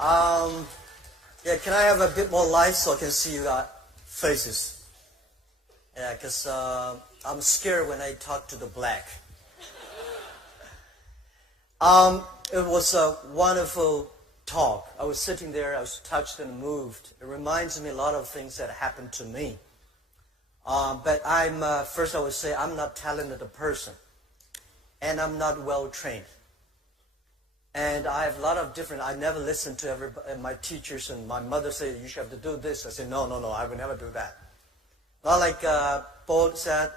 Yeah, can I have a bit more light so I can see you faces? Yeah, because I'm scared when I talk to the black. It was a wonderful talk. I was sitting there, I was touched and moved. It reminds me a lot of things that happened to me. But first I would say I'm not talented a person. And I'm not well trained. And I have a lot of different, I never listen to my teachers, and my mother said, you should have to do this. I said, no, I would never do that. Not like Paul said,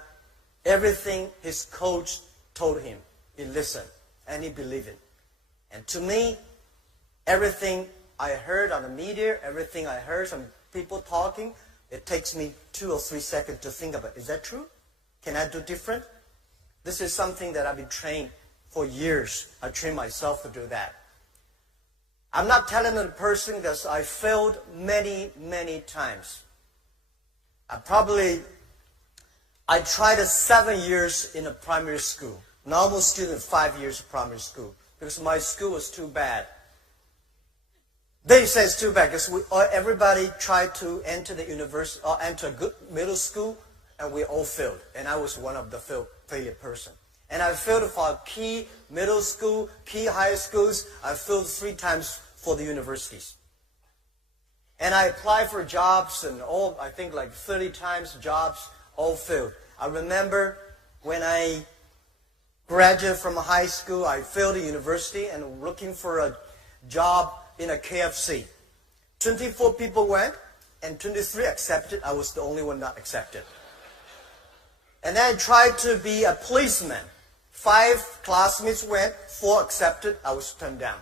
everything his coach told him, he listened, and he believed it. And to me, everything I heard on the media, everything I heard from people talking, it takes me 2 or 3 seconds to think about, is that true? Can I do different? This is something that I've been trained for years. I trained myself to do that. I'm not a talented person because I failed many, many times. I tried 7 years in a primary school. Normal student, 5 years of primary school. Because my school was too bad. They say it's too bad because everybody tried to enter the university or enter a good middle school, and we all failed. And I was one of the failure person. And I failed for key middle school, key high schools. I failed 3 times for the universities. And I applied for jobs and I think like 30 times jobs, all failed. I remember when I graduated from high school, I failed the university and looking for a job in a KFC. 24 people went and 23 accepted. I was the only one not accepted. And then I tried to be a policeman. 5 classmates went, 4 accepted. I was turned down.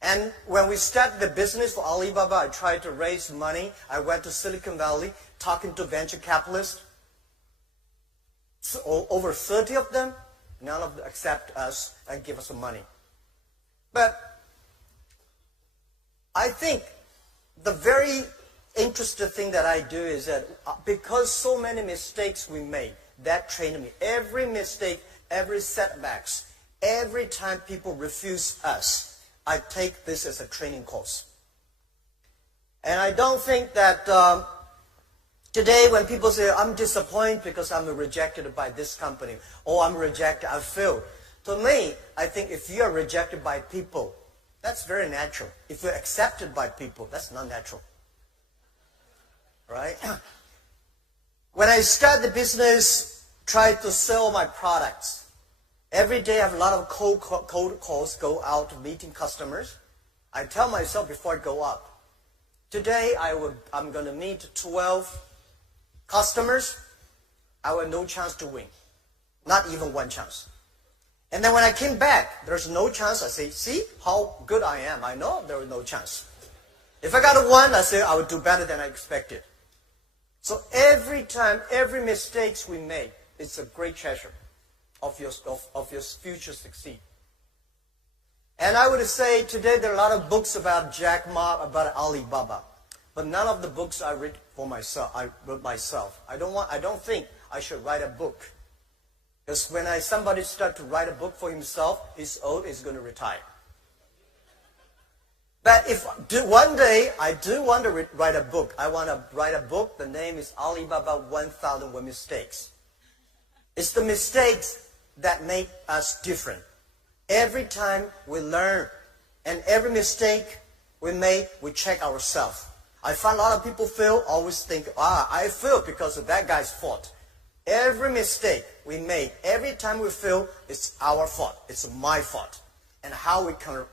And when we started the business for Alibaba, I tried to raise money. I went to Silicon Valley, talking to venture capitalists. So, over 30 of them, none of them accept us and give us some money. But I think the very interesting thing that I do is that because so many mistakes we made, that trained me. Every mistake, every setbacks, every time people refuse us, I take this as a training course. And I don't think that today when people say, I'm disappointed because I'm rejected by this company, or I'm rejected, I failed. To me, I think if you are rejected by people, that's very natural. If you're accepted by people, that's not natural. Right? When I started the business, tried to sell my products. Every day I have a lot of cold calls, go out meeting customers. I tell myself before I go up, today I'm going to meet 12 customers. I have no chance to win. Not even 1 chance. And then when I came back, there's no chance. I say, see how good I am. I know there was no chance. If I got a 1, I say I would do better than I expected. So every time, every mistakes we make, it's a great treasure of your future succeed. And I would say today there are a lot of books about Jack Ma, about Alibaba. But none of the books I read for myself, I wrote myself. I don't think I should write a book. Because when somebody starts to write a book for himself, he's old, he's going to retire. But if one day I do want to write a book, I want to write a book, the name is Alibaba 1001 Mistakes. It's the mistakes that make us different. Every time we learn, and every mistake we make, we check ourselves. I find a lot of people fail, always think, I failed because of that guy's fault. Every mistake we make, every time we fail, it's our fault. It's my fault. And how we can